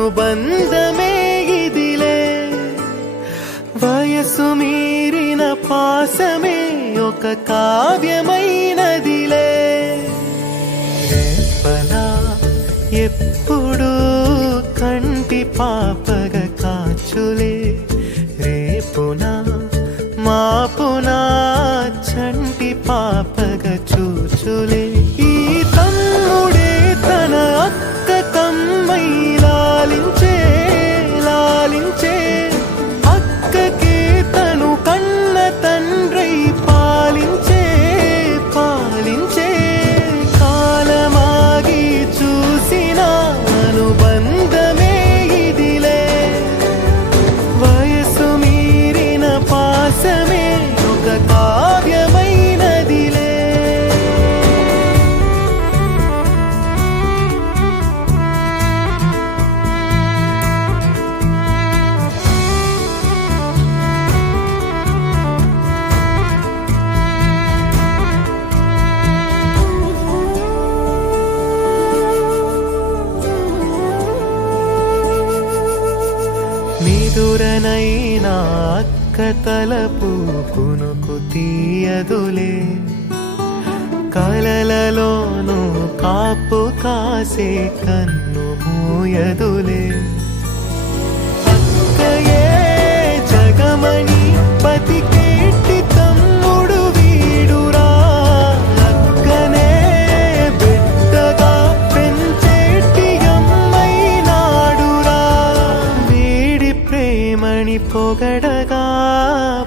అనుబంధమే ఇదిలే. వయసు మీరిన పాసమే ఒక కావ్యమైనదిలే. రేపలా ఎప్పుడు కంటి పాపగ కాచులే. రేపునా మాపునా చంటి పాపగ చూచులే. ఈ తమ్ముడే తన అక్క కమ్మై లాలించే లాలించే. అక్కకే తను కన్న తండ్రై పాలించే పాలించే. కాలమాగి చూసిన అనుబంధమే ఇదిలే. వయసు మీరిన పాసమే ఒక కావ్యమైనదిలే. నిదురనైనా అక్క తలపు కునుకు తీయదులే. కలలలోనూ కాపు కాసే కన్ను మూయదులే. అక్కయే జగమణి బతికేటి తమ్ముడు వీడురా. అక్కనే బిడ్డగా పెంచేటి అమ్మైనాడురా. వీడి ప్రేమని పొగడగా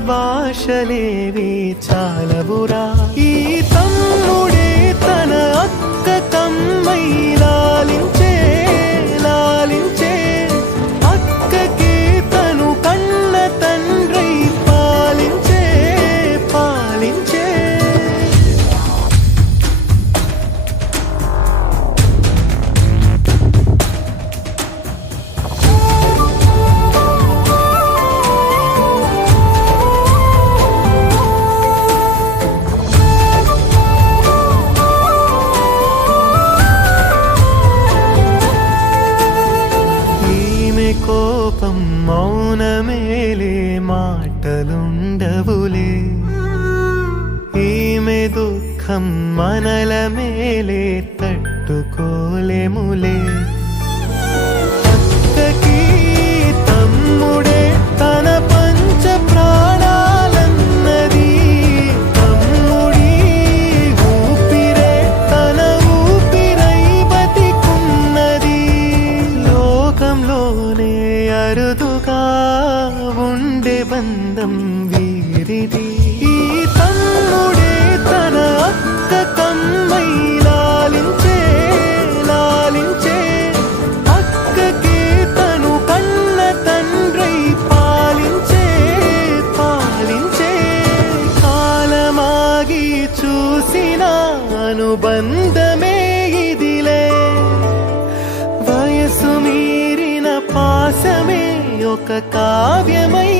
భాషలేవి చాలవురా. ఈ తమ్ముడే తన అక్క కమ్మై లాలించే లాలించే. అక్కకే తను కన్న తండ్రై పాలించే పాలించే. కోపం మౌనమేలే మాటలుండవులే. ఈమె దుఃఖం మనల మేలే తట్టుకోలేములే. అక్కకి తమ్ముడే తన పంచ ప్రాణాలన్నది. తమ్ముడి ఊపిరే తన ఊపిరై బతికున్నది. లోకంలోనే అరుదుగా ఉండే బంధం వీరిది. ఈ తమ్ముడే తన అక్క కమ్మై లాలించే లాలించే. అక్కకే తను కన్న తండ్రై పాలించే పాలించే. కాలమాగి చూసిన అనుబంధమే ఇదిలే. వయసు మీరిన పాసమే ఒక కావ్యమై